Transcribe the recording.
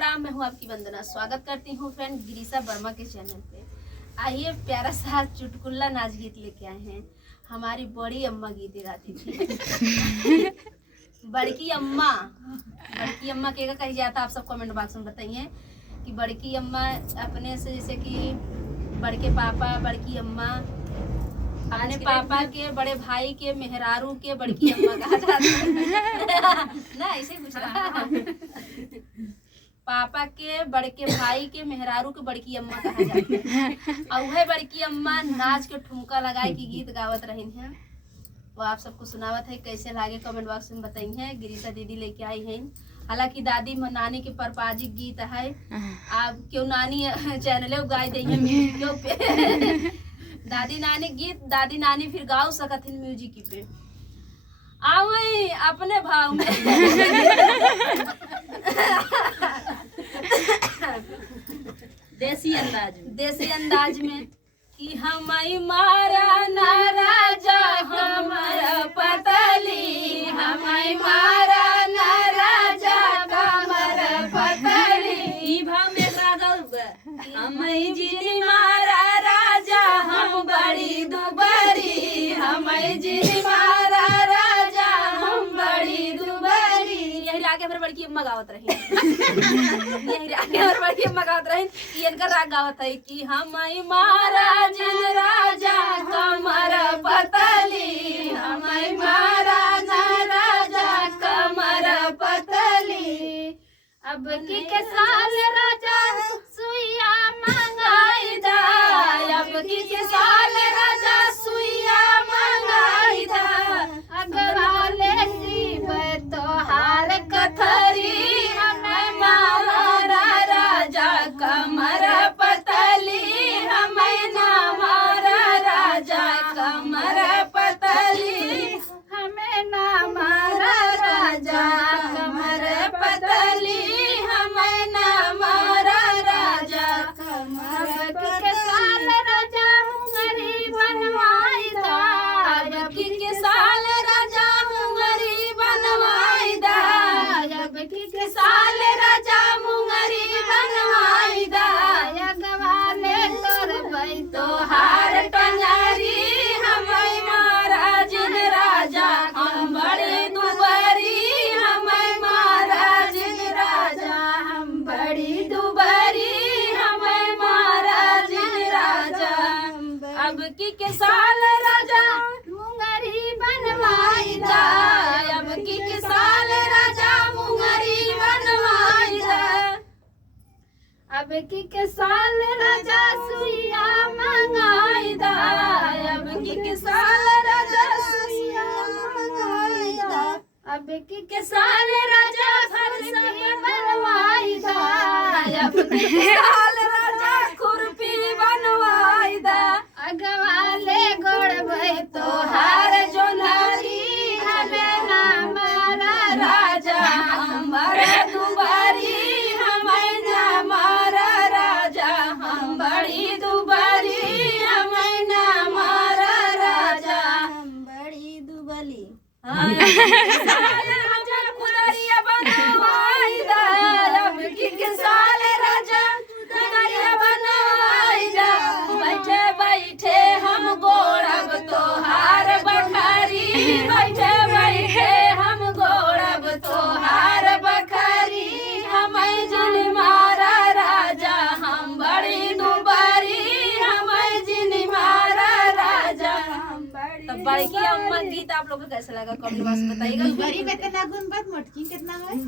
प्रणाम। मैं हूँ आपकी वंदना। स्वागत करती हूँ फ्रेंड गिरीशा वर्मा के चैनल पे। आइए प्यारा सा चुटकुला नाच गीत लेके आए हैं। हमारी बड़ी अम्मा गीत गाती थी। बड़की अम्मा क्या कही जाता, आप सब कमेंट बॉक्स में बताइए कि बड़की अम्मा अपने से, जैसे कि बड़के पापा बड़की अम्मा, अपने पापा के बड़े भाई के मेहरारू के बड़की अम्मा कहा जाता है ना, ऐसे कुछ रहा। पापा के बड़के भाई के मेहरारू के बड़की अम्मा कहा जाता है। और वह बड़की अम्मा नाच के ठुमका लगाए की गीत गावत रही हैं। वो आप सबको सुनावत है, कैसे लागे कमेंट बॉक्स में बताई हैं। गिरीशा दीदी लेके आई हैं। हालांकि दादी नानी के परपाजिक गीत है, आप क्यों नानी चैनल उगाई दी है म्यूजिक पे। दादी नानी गीत दादी नानी फिर गाओ सकत है म्यूजिक पे। आवे अपने भाव में देसी अंदाज में कि हम मारा ना राजा हमारा पतली, हम मारा ना राजा हमारा पतली, भाव में हम जिनी मारा राजा हम बड़ी दुबरी, हम जिनी मारा राजा हम बड़ी दुबरी। यही आगे फिर बड़की अम्मा गावत रही। यही आगे और बड़की अम्मा गावत रही। इनका राग गावत है कि हम महाराज राजा कमर पतली, हम महाराज राजा कमर पतली। अब की के साल राजा सुइया मंगाई दा, अब की के साल राजा सुइया मंगाई दा। अगराले शिव तोहार कथरी, हम मारा राजा कमर पतली, हम मारा राजा कमर पतली, हमें ना मारा राजा कमर पतली, हमें ना मारा राजा कमर के साल राजा मुंगरी बनवाई दा, अब के साल राजा मुंगरी बनवाई दा, अब के साल राजा मुंगरी बनवाई दा। यगवाले करबै तोहार टंगारी, हम महाराज राजा हम बड़े दुबरी, हम महाराज राजा हम बड़ी दुबरी, हम महाराज राजा। अब की के साल राजा मुंगरी बनवाई दा, अब की के साल राजा मुंगरी बनवाई दा। अब की के साल राजा सुइया मंगाई दा, अब की के साल राजा सुइया मंगाई दा। अब की के साल राजा फरसी बनवाई दा, अब की के साल राजा खुरपी बनवाई दा। अगवाले गोड़बै तोहार जोन्हारी, हमें ना मारा राजा हम बड़े दुबारी, हमें ना मारा राजा हम बड़ी दुबारी, हमें ना मारा राजा हम बड़ी दुबली। राजा कुदरिया बनवाई दा, अब की के साल राजा कुदरिया बनवाई दा। बैठे बैठे हम गोरब तोहार बखारी, बैठे बैठे हम गोरब तोहार बखारी, हमें जिन मारा राजा हम बड़ी दुबारी, हमें जिन मारा राजा हम बड़ी। तो बड़की अम्मा गीत आप लोगों को कैसा लगा कमेंट बॉक्स में बताइएगा। दुबरी में कितना गुण बात, मोटकी कितना है।